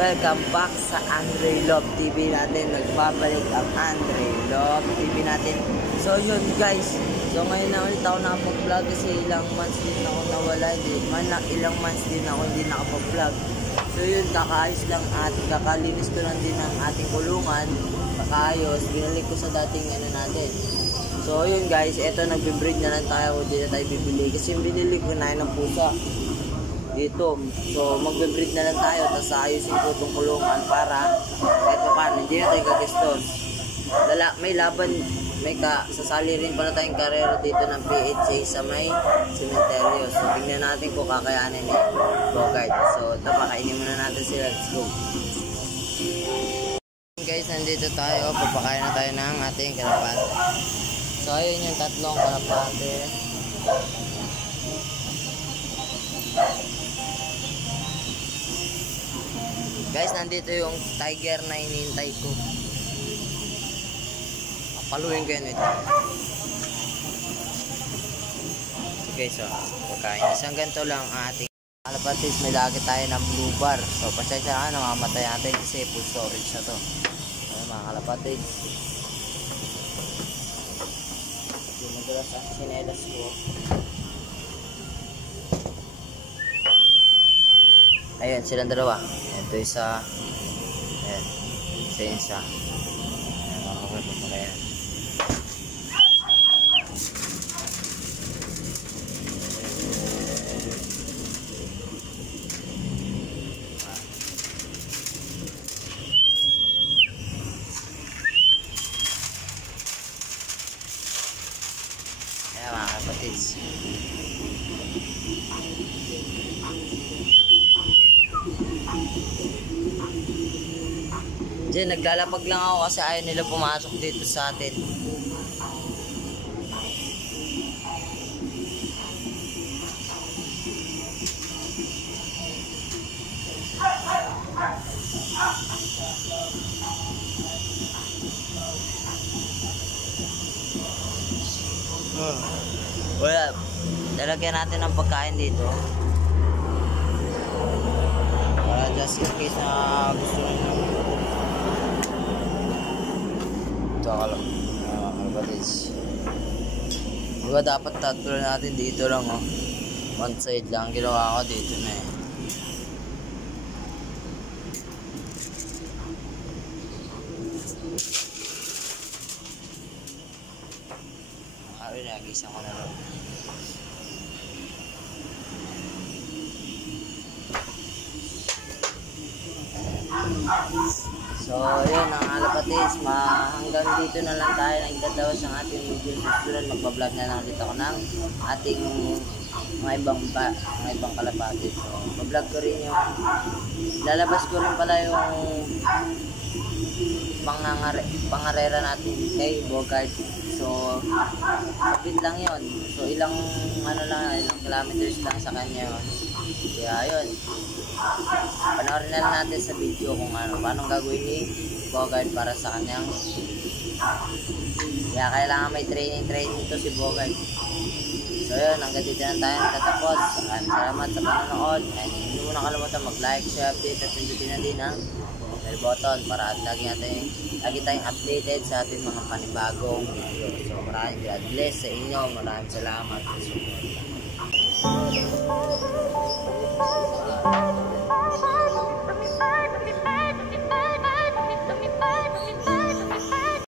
Welcome back sa Andre Love TV natin. Nagbabalik ang Andre Love TV natin. So yun guys, so ngayon na ulit ako nakapag-vlog kasi ilang months din ako nawala. Ilang months din ako hindi nakapag-vlog. So yun, kakaayos lang at kakalinis ko lang din ang ating kulungan. Kakaayos, binalik ko sa dating natin. So yun guys, eto nagbe-breed na lang tayo. Hindi na tayo bibili kasi binili ko na ng pusa dito. So magbe-breed na lang tayo, tapos ayusin ko itong kulungan para eto kan, hindi na tayo gagastos. May laban, sasali rin pala tayong karero dito ng PHA sa may cementerio. So tingnan natin kung kakayanin ni Bogart. So ito, pakainin muna natin sila. Let's go guys, nandito tayo. Papakain na tayo ng ating kalapate. So ayun yung tatlong kalapate. Guys, nandito yung tiger na inintay ko. Paluin ko yan ito. So guys, pagkain. Isang ganito lang ating kalapatis. May lagi tayo ng blue bar. So pasensya ka, namamatay natin kasi full storage na to. So mga kalapatis. Yung nagdalas ang sinelas ko. Ayan, silang dalawa. Ito isa. Ayan. Isa. Ayan, makakapagpapakayan. Ayan mga kapatids. Diyan, naglalapag lang ako kasi ayaw nila pumasok dito sa atin. Wala. Lalagyan natin ng pagkain dito. Para just in case na gusto nyo. Ito kalapatids. Diba dapat tatlo natin dito lang one side lang. Ginawa ko dito na eh. Ay, nagisang ko na lang. So yun ang kalapatis, hanggang dito na lang tayo nagdadawas ang ating video. Susunod magpa-vlog na lang ulit ako ng ating mga ibang kalapatis. So pa-vlog ko rin yung lalabas ko rin pala yung pangarera natin kay Bogart. So kapit lang yun. So ilang kilometers lang sa kanya yun. Kaya yun, panoorin na natin sa video kung paano gagawin ni Bogart para sa kanyang. Kaya kailangan may training to si Bogart. So yun, hanggang dito na tayo natatapos. Salamat sa panonood. And hindi mo na kalimutan mag-like, share, update at pindutin na din ang bell button para lagi tayong updated sa ating mga panibagong video. So maraming God bless sa inyo. Maraming salamat sa support.